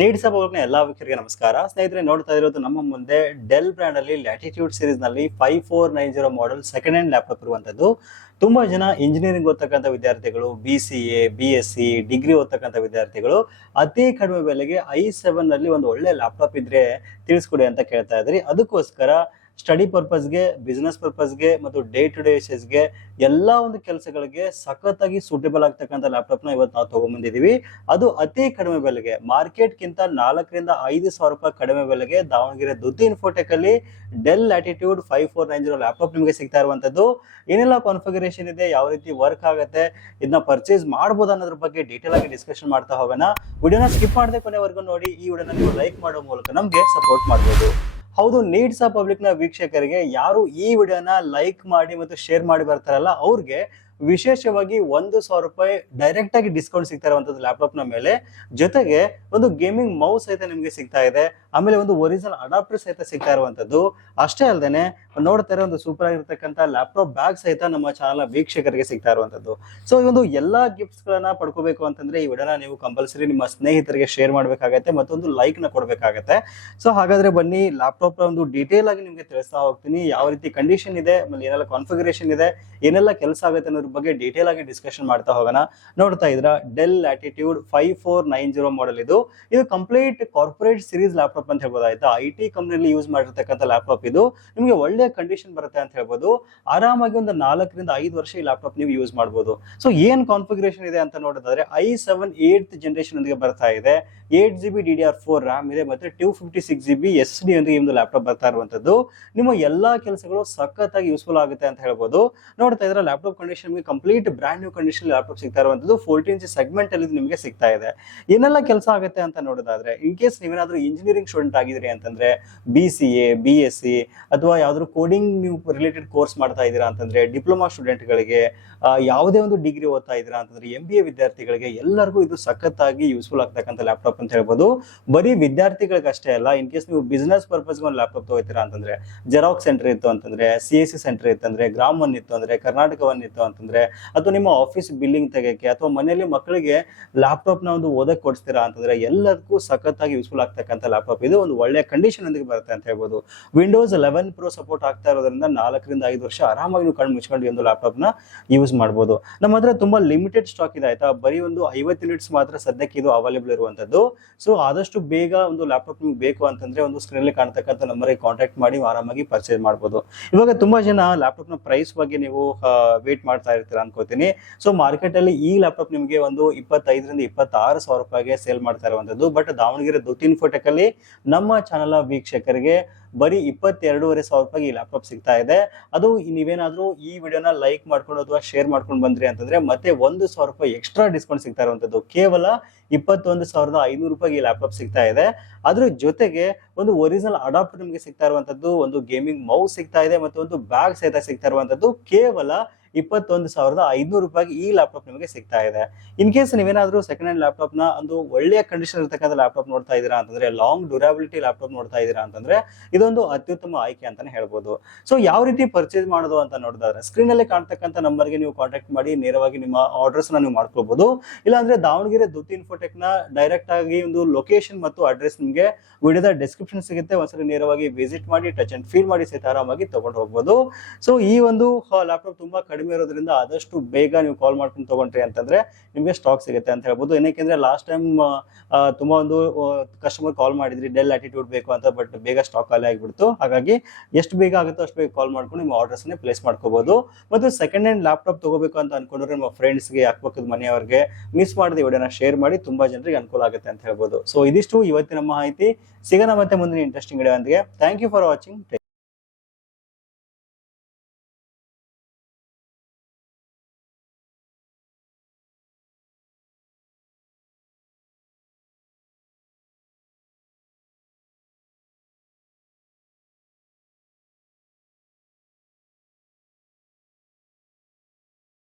Needs ಅಬೌಟ್ನ ಎಲ್ಲಾ ವೀಕ್ಷಕರಿಗೆ ನಮಸ್ಕಾರ. ಸ್ನೇಹಿತರೆ, ನೋಡ್ತಾ ಇರೋದು ನಮ್ಮ ಮುಂದೆ ಡೆಲ್ ಬ್ರ್ಯಾಂಡ್ ಅಲ್ಲಿ ಲ್ಯಾಟಿಟ್ಯೂಡ್ ಸೀರೀಸ್ ನಲ್ಲಿ 5490 ಮಾಡೆಲ್ ಸೆಕೆಂಡ್ ಹ್ಯಾಂಡ್ ಲ್ಯಾಪ್ಟಾಪ್ ಇರುವಂತದ್ದು. ತುಂಬಾ ಜನ ಇಂಜಿನಿಯರಿಂಗ್ ಓದ್ತಕ್ಕಂಥ ವಿದ್ಯಾರ್ಥಿಗಳು, BCA, BSc ಡಿಗ್ರಿ ಓದ್ತಕ್ಕಂಥ ವಿದ್ಯಾರ್ಥಿಗಳು ಅತಿ ಕಡಿಮೆ ಬೆಲೆಗೆ i7 ನಲ್ಲಿ ಒಂದು ಒಳ್ಳೆ ಲ್ಯಾಪ್ಟಾಪ್ ಇದ್ರೆ ತಿಳಿಸ್ಕೊಡಿ ಅಂತ ಕೇಳ್ತಾ ಇದ್ರಿ. ಅದಕ್ಕೋಸ್ಕರ ಸ್ಟಡಿ ಪರ್ಪಸ್ಗೆ, ಬಿಸ್ನೆಸ್ ಪರ್ಪಸ್ಗೆ ಮತ್ತು ಡೇ ಟು ಡೇ ಗೆ ಎಲ್ಲಾ ಒಂದು ಕೆಲಸಗಳಿಗೆ ಸಖತ್ತಾಗಿ ಸೂಟೇಬಲ್ ಆಗ್ತಕ್ಕಂಥ ಲ್ಯಾಪ್ಟಾಪ್ ನ ಇವತ್ತು ನಾವು ತಗೊಂಡ್ಬಂದಿದೀವಿ. ಅದು ಅತಿ ಕಡಿಮೆ ಬೆಲೆಗೆ, ಮಾರ್ಕೆಟ್ ಗಿಂತ 4,000 ರಿಂದ 5,000 ರೂಪಾಯಿ ಕಡಿಮೆ ಬೆಲೆಗೆ ದಾವಣಗೆರೆ ದುತಿ ಇನ್ಫೋಟೆಕ್ ಅಲ್ಲಿ ಡೆಲ್ ಲ್ಯಾಟಿಟ್ಯೂಡ್ 5490 ಲ್ಯಾಪ್ಟಾಪ್ ನಿಮಗೆ ಸಿಗ್ತಾ ಇರುವಂತದ್ದು. ಏನೆಲ್ಲ ಕಾನ್ಫಿಗರೇಷನ್ ಇದೆ, ಯಾವ ರೀತಿ ವರ್ಕ್ ಆಗುತ್ತೆ, ಇದನ್ನ ಪರ್ಚೇಸ್ ಮಾಡಬಹುದು ಅನ್ನೋದ್ರ ಬಗ್ಗೆ ಡೀಟೇಲ್ ಆಗಿ ಡಿಸ್ಕಷನ್ ಮಾಡ್ತಾ ಹೋಗೋಣ. ವಿಡಿಯೋನ ಸ್ಕಿಪ್ ಮಾಡದೆ ಕೊನೆವರೆಗೂ ನೋಡಿ. ಈ ವಿಡಿಯೋನ ನೀವು ಲೈಕ್ ಮಾಡೋ ಮೂಲಕ ನಮಗೆ ಸಪೋರ್ಟ್ ಮಾಡಬಹುದು. ಹೌದು, ನೀಡ್ಸ್ ಆಫ್ ಪಬ್ಲಿಕ್ ನ ವೀಕ್ಷಕರಿಗೆ ಯಾರು ಈ ವಿಡಿಯೋನ ಲೈಕ್ ಮಾಡಿ ಮತ್ತು ಶೇರ್ ಮಾಡಿ ಬರ್ತಾರಲ್ಲ, ಅವ್ರಿಗೆ ವಿಶೇಷವಾಗಿ 1,000 ರೂಪಾಯಿ ಡೈರೆಕ್ಟ್ ಆಗಿ ಡಿಸ್ಕೌಂಟ್ ಸಿಗ್ತಾ ಇರುವಂತದ್ದು ಲ್ಯಾಪ್ಟಾಪ್ ನ ಮೇಲೆ. ಜೊತೆಗೆ ಒಂದು ಗೇಮಿಂಗ್ ಮೌಸ್ ಸಹಿತ ನಿಮಗೆ ಸಿಗ್ತಾ ಇದೆ. ಆಮೇಲೆ ಒಂದು ಒರಿಜಿನಲ್ ಅಡಾಪ್ಟರ್ ಸಹಿತ ಸಿಗ್ತಾ ಇರುವಂತದ್ದು. ಅಷ್ಟೇ ಅಲ್ಲದೆ ನೋಡ್ತಾ ಇರೋ ಒಂದು ಸೂಪರ್ ಆಗಿರ್ತಕ್ಕಂಥ ಲ್ಯಾಪ್ಟಾಪ್ ಬ್ಯಾಗ್ ಸಹಿತ ನಮ್ಮ ಚಾನಲ್ ವೀಕ್ಷಕರಿಗೆ ಸಿಗ್ತಾ ಇರುವಂತದ್ದು. ಸೊ ಈ ಒಂದು ಎಲ್ಲಾ ಗಿಫ್ಟ್ಸ್ ಗಳನ್ನ ಪಡ್ಕೋಬೇಕು ಅಂತಂದ್ರೆ ಈ ವಿಡಿಯೋನ ನೀವು ಕಂಪಲ್ಸರಿ ನಿಮ್ಮ ಸ್ನೇಹಿತರಿಗೆ ಶೇರ್ ಮಾಡ್ಬೇಕಾಗತ್ತೆ, ಮತ್ತೊಂದು ಲೈಕ್ ನ ಕೊಡ್ಬೇಕಾಗತ್ತೆ. ಸೊ ಹಾಗಾದ್ರೆ ಬನ್ನಿ, ಲ್ಯಾಪ್ಟಾಪ್ ಒಂದು ಡೀಟೇಲ್ ಆಗಿ ನಿಮ್ಗೆ ತಿಳಿಸ್ತಾ ಹೋಗ್ತೀನಿ. ಯಾವ ರೀತಿ ಕಂಡೀಷನ್ ಇದೆ, ಆಮೇಲೆ ಏನೆಲ್ಲ ಕಾನ್ಫಿಗರೇಷನ್ ಇದೆ, ಏನೆಲ್ಲ ಕೆಲಸ ಆಗುತ್ತೆ ಅನ್ನೋದ್ರ ಬಗ್ಗೆ ಡೀಟೇಲ್ ಆಗಿ ಡಿಸ್ಕಷನ್ ಮಾಡ್ತಾ ಹೋಗೋಣ. ನೋಡ್ತಾ ಇದ್ರ ಡೆಲ್ ಲ್ಯಾಟಿಟ್ಯೂಡ್ 5490 ಮಾಡೆಲ್ ಇದು ಕಂಪ್ಲೀಟ್ ಕಾರ್ಪೊರೇಟ್ ಸೀರೀಸ್ ಲ್ಯಾಪ್ಟಾಪ್ ಅಂತ ಹೇಳ್ಬೋದು. ಆಯ್ತಾ, IT ಕಂಪನಿಯಲ್ಲಿ ಯೂಸ್ ಮಾಡಿರ್ತಕ್ಕಂಥ ಲ್ಯಾಪ್ಟಾಪ್ ಇದು. ನಿಮಗೆ ಒಳ್ಳೆ ಕಂಡೀಷನ್ ಬರುತ್ತೆ ಅಂತ ಹೇಳ್ಬೋದು. ಆರಾಮಾಗಿ ಒಂದು 4 ರಿಂದ 5 ವರ್ಷ ಈ ಲ್ಯಾಪ್ಟಾಪ್ ನೀವು ಯೂಸ್ ಮಾಡಬಹುದು. ಸೊ ಏನ್ ಕಾನ್ಫಿಗರೇಷನ್ ಇದೆ ಅಂತ ನೋಡಿದ್ರೆ i7 8th ಜನರೇಷನ್ ಒಂದಿಗೆ ಬರ್ತಾ ಇದೆ. 8GB DDR4 RAM ಇದೆ, ಮತ್ತೆ 256GB SSD ಒಂದಿಗೆ ಒಂದು ಲ್ಯಾಪ್ಟಾಪ್ ಬರ್ತಾ ಇರುವಂತದ್ದು. ನಿಮ್ಮ ಎಲ್ಲಾ ಕೆಲಸಗಳು ಸಖತ್ತಾಗಿ ಯೂಸ್ಫುಲ್ ಆಗುತ್ತೆ ಅಂತ ಹೇಳ್ಬೋದು. ನೋಡ್ತಾ ಇದ್ರೆ laptop condition complete brand new condition laptop ಸಿಗ್ತಾ ಇರುವಂತದ್ದು. 14 ಇಂಚ್ ಸೆಗ್ಮೆಂಟ್ ಅಲ್ಲಿ ನಿಮಗೆ ಸಿಗ್ತಾ ಇದೆ. ಏನೆಲ್ಲ ಕೆಲಸ ಆಗುತ್ತೆ ಅಂತ ನೋಡೋದಾದ್ರೆ, ಇನ್ ಕೇಸ್ ನೀವೇನಾದ್ರೂ ಇಂಜಿನಿಯರಿಂಗ್ ಸ್ಟೂಡೆಂಟ್ ಆಗಿದ್ರಿ ಅಂತಂದ್ರೆ, BCA, BSc ಅಥವಾ ಯಾವ್ದಾದ್ರು ಕೋಡಿಂಗ್ ನೀವು ರಿಲೇಟೆಡ್ ಕೋರ್ಸ್ ಮಾಡ್ತಾ ಇದ್ದೀರಾ ಅಂತಂದ್ರೆ, ಡಿಪ್ಲೊಮಾ ಸ್ಟೂಡೆಂಟ್ ಗಳಿಗೆ, ಯಾವುದೇ ಒಂದು ಡಿಗ್ರಿ ಓದ್ತಾ ಇದ್ದೀರಾ ಅಂತಂದ್ರೆ, MBA ವಿದ್ಯಾರ್ಥಿಗಳಿಗೆ ಎಲ್ಲರಿಗೂ ಇದು ಸಖತ್ತಾಗಿ ಯೂಸ್ಫುಲ್ ಆಗ್ತಕ್ಕಂಥ ಲ್ಯಾಪ್ಟಾಪ್ ಅಂತ ಹೇಳ್ಬೋದು. ಬರೀ ವಿದ್ಯಾರ್ಥಿಗಳಿಗೆ ಅಷ್ಟೇ ಅಲ್ಲ, ಇನ್ ಕೇಸ್ ನೀವು ಬಿಸ್ನೆಸ್ ಪರ್ಪಸ್ ಒಂದು ಲ್ಯಾಪ್ಟಾಪ್ ತಗೋತೀರಾ ಅಂತಂದ್ರೆ, ಜೆರಾಕ್ಸ್ ಸೆಂಟರ್ ಇತ್ತು ಅಂತಂದ್ರೆ, CSC ಸೆಂಟರ್ ಇತ್ತಂದ್ರೆ, ಗ್ರಾಮ್ ಒನ್ ಇತ್ತು ಅಂದ್ರೆ, ಕರ್ನಾಟಕ ಒನ್ ಇತ್ತು ಅಂತಂದ್ರೆ, ಅಥವಾ ನಿಮ್ಮ ಆಫೀಸ್ ಬಿಲ್ಲಿಂಗ್ ತೆಗೆಯಕ್ಕೆ, ಅಥವಾ ಮನೆಯಲ್ಲಿ ಮಕ್ಕಳಿಗೆ ಲ್ಯಾಪ್ಟಾಪ್ ನ ಒಂದು ಓದಕ್ಕೆ ಕೊಡಿಸ್ತೀರಾ ಅಂತಂದ್ರೆ, ಎಲ್ಲದಕ್ಕೂ ಸಖತ್ತಾಗಿ ಯೂಸ್ಫುಲ್ ಆಗ್ತಕ್ಕಂಥ ಲ್ಯಾಪ್ಟಾಪ್ ಇದು. ಒಂದು ಒಳ್ಳೆ ಕಂಡೀಷನ್ ಒಂದಿಗೆ ಬರುತ್ತೆ ಅಂತ ಹೇಳ್ಬೋದು. ವಿಂಡೋಸ್ 11 Pro ಸಪೋರ್ಟ್ ಆಗ್ತಾ ಇರೋದ್ರಿಂದ 4 ರಿಂದ 5 ವರ್ಷ ಆರಾಮಾಗಿ ನೀವು ಕಣ್ಣು ಮುಚ್ಕೊಂಡು ಒಂದು ಲ್ಯಾಪ್ಟಾಪ್ ನ ಯೂಸ್ ಮಾಡಬಹುದು. ನಮ್ಮ ಹತ್ರ ತುಂಬಾ ಲಿಮಿಟೆಡ್ ಸ್ಟಾಕ್ ಇದೆ. ಆಯ್ತಾ, ಬರೀ ಒಂದು 50 ಯೂನಿಟ್ಸ್ ಮಾತ್ರ ಸದ್ಯಕ್ಕೆ ಇದು ಅವೈಲೇಬಲ್ ಇರುವಂತದ್ದು. ಸೊ ಆದಷ್ಟು ಬೇಗ ಒಂದು ಲ್ಯಾಪ್ಟಾಪ್ ನಿಮ್ಗೆ ಬೇಕು ಅಂತಂದ್ರೆ ಒಂದು ಸ್ಕ್ರೀನ್ ಅಲ್ಲಿ ಕಾಣ್ತಕ್ಕಂಥ ನಂಬರ್ಗೆ ಕಾಂಟ್ಯಾಕ್ಟ್ ಮಾಡಿ ಆರಾಮಾಗಿ ಪರ್ಚೇಸ್ ಮಾಡಬಹುದು. ಇವಾಗ ತುಂಬಾ ಜನ ಲ್ಯಾಪ್ಟಾಪ್ ನ ಪ್ರೈಸ್ ಬಗ್ಗೆ ನೀವು ವೇಟ್ ಮಾಡ್ತಾ ಇರ್ತೀರಾ ಅನ್ಕೋತೀನಿ. ಸೊ ಮಾರ್ಕೆಟ್ ಅಲ್ಲಿ ಈ ಲ್ಯಾಪ್ಟಾಪ್ ನಿಮಗೆ ಒಂದು 25 ರಿಂದ 26,000 ರೂಪಾಯಿಗೆ ಸೇಲ್ ಮಾಡ್ತಾ ಇರುವಂತದ್ದು. ಬಟ್ ದಾವಣಗೆರೆ ದುತಿ ಇನ್ಫೋಟೆಕ್ ಅಲ್ಲಿ ನಮ್ಮ ಚಾನಲ್ ವೀಕ್ಷಕರಿಗೆ ಬರೀ 22,500 ರೂಪಾಯಿ ಈ ಲ್ಯಾಪ್ಟಾಪ್ ಸಿಗ್ತಾ ಇದೆ. ಅದು ನೀವೇನಾದ್ರೂ ಈ ವಿಡಿಯೋನ ಲೈಕ್ ಮಾಡ್ಕೊಂಡು ಅಥವಾ ಶೇರ್ ಮಾಡ್ಕೊಂಡು ಬಂದ್ರಿ ಅಂತಂದ್ರೆ ಮತ್ತೆ 1,000 ರೂಪಾಯಿ ಎಕ್ಸ್ಟ್ರಾ ಡಿಸ್ಕೌಂಟ್ ಸಿಗ್ತಾ ಇರುವಂತದ್ದು. ಕೇವಲ 21,500 ರೂಪಾಯಿ ಈ ಲ್ಯಾಪ್ಟಾಪ್ ಸಿಗ್ತಾ ಇದೆ. ಅದ್ರ ಜೊತೆಗೆ ಒಂದು ಒರಿಜಿನಲ್ ಅಡಾಪ್ಟರ್ ನಿಮಗೆ ಸಿಗ್ತಾ ಇರುವಂತದ್ದು, ಒಂದು ಗೇಮಿಂಗ್ ಮೌಸ್ ಸಿಗ್ತಾ ಇದೆ, ಮತ್ತೆ ಒಂದು ಬ್ಯಾಗ್ ಸಹಿತ ಸಿಗ್ತಾ ಇರುವಂತದ್ದು. ಕೇವಲ 21,500 ರೂಪಾಯಿಗೆ ಈ ಲ್ಯಾಪ್ಟಾಪ್ ನಿಮಗೆ ಸಿಗ್ತಾ ಇದೆ. ಇನ್ ಕೇಸ್ ನೀವೇನಾದ್ರೂ ಸೆಕೆಂಡ್ ಹ್ಯಾಂಡ್ ಲ್ಯಾಪ್ಟಾಪ್ ನ ಒಂದು ಒಳ್ಳೆಯ ಕಂಡೀಷನ್ ಇರತಕ್ಕಂಥ ಲ್ಯಾಪ್ಟಾಪ್ ನೋಡ್ತಾ ಇದ್ದೀರಾ ಅಂತಂದ್ರೆ, ಲಾಂಗ್ ಡ್ಯೂರಾಬಿಲಿಟಿ ಲ್ಯಾಪ್ಟಾಪ್ ನೋಡ್ತಾ ಇದ್ದೀರಾ ಅಂತಂದ್ರೆ, ಇದೊಂದು ಅತ್ಯುತ್ತಮ ಆಯ್ಕೆ ಅಂತಾನೆ ಹೇಳ್ಬೋದು. ಸೊ ಯಾವ ರೀತಿ ಪರ್ಚೇಸ್ ಮಾಡೋದು ಅಂತ ನೋಡಿದ್ರೆ, ಸ್ಕ್ರೀನ್ ಅಲ್ಲಿ ಕಾಣ್ತಕ್ಕಂಥ ನಂಬರ್ಗೆ ನೀವು ಕಾಂಟ್ಯಾಕ್ಟ್ ಮಾಡಿ ನೇರವಾಗಿ ನಿಮ್ಮ ಆರ್ಡರ್ಸ್ ನ ನೀವು ಮಾಡ್ಕೋಬಹುದು. ಇಲ್ಲಾಂದ್ರೆ ದಾವಣಗೆರೆ ದುತಿ ಇನ್ಫೋಟೆಕ್ ನ ಡೈರೆಕ್ಟ್ ಆಗಿ ಒಂದು ಲೊಕೇಶನ್ ಮತ್ತು ಅಡ್ರೆಸ್ ನಿಮಗೆ ವಿಡಿಯೋದ ಡಿಸ್ಕ್ರಿಪ್ಷನ್ ಸಿಗುತ್ತೆ. ಒಂದ್ಸರಿ ನೇರವಾಗಿ ವಿಸಿಟ್ ಮಾಡಿ ಟಚ್ ಅಂಡ್ ಫೀಲ್ ಮಾಡಿ ಸಹಿತ ಆರಾಮಾಗಿ ತಗೊಂಡು ಹೋಗ್ಬೋದು. ಸೊ ಈ ಒಂದು ಲ್ಯಾಪ್ಟಾಪ್ ತುಂಬಾ ಕಡಿಮೆ ಇರೋದ್ರಿಂದ ಆದಷ್ಟು ಬೇಗ ನೀವು ಕಾಲ್ ಮಾಡ್ಕೊಂಡು ತಗೊಂಡ್ರಿ ಅಂತಂದ್ರೆ ನಿಮಗೆ ಸ್ಟಾಕ್ ಸಿಗುತ್ತೆ ಅಂತ ಹೇಳ್ಬೋದು. ಏನಕ್ಕೆ ಲಾಸ್ಟ್ ಟೈಮ್ ತುಂಬಾ ಒಂದು ಕಸ್ಟಮರ್ ಕಾಲ್ ಮಾಡಿದ್ರಿ ಡೆಲ್ ಲ್ಯಾಟಿಟ್ಯೂಡ್ ಬೇಕು ಅಂತ, ಬಟ್ ಬೇಗ ಸ್ಟಾಕ್ ಖಾಲಿ ಆಗಿಬಿಡ್ತು. ಹಾಗಾಗಿ ಎಷ್ಟು ಬೇಗ ಆಗುತ್ತೋ ಅಷ್ಟು ಬೇಗ ಕಾಲ್ ಮಾಡ್ಕೊಂಡು ನಿಮ್ಮ ಆರ್ಡರ್ಸ್ ಪ್ಲೇಸ್ ಮಾಡ್ಕೋಬಹುದು. ಮತ್ತು ಸೆಕೆಂಡ್ ಹ್ಯಾಂಡ್ ಲ್ಯಾಪ್ಟಾಪ್ ತಗೋಬೇಕು ಅಂತ ಅನ್ಕೊಂಡ್ರೆ ನಿಮ್ಮ ಫ್ರೆಂಡ್ಸ್ಗೆ, ಅಕ್ಕಪಕ್ಕದ ಮನೆಯವರಿಗೆ ಮಿಸ್ ಮಾಡದೆ ವಿಡಿಯೋನ ಶೇರ್ ಮಾಡಿ. ತುಂಬಾ ಜನರಿಗೆ ಅನುಕೂಲ ಆಗುತ್ತೆ ಅಂತ ಹೇಳ್ಬೋದು. ಸೊ ಇದಿಷ್ಟು ಇವತ್ತಿನ ಮಾಹಿತಿ. ಸಿಗೋಣ ಮತ್ತೆ ಮುಂದಿನ interesting video. Thank you for watching.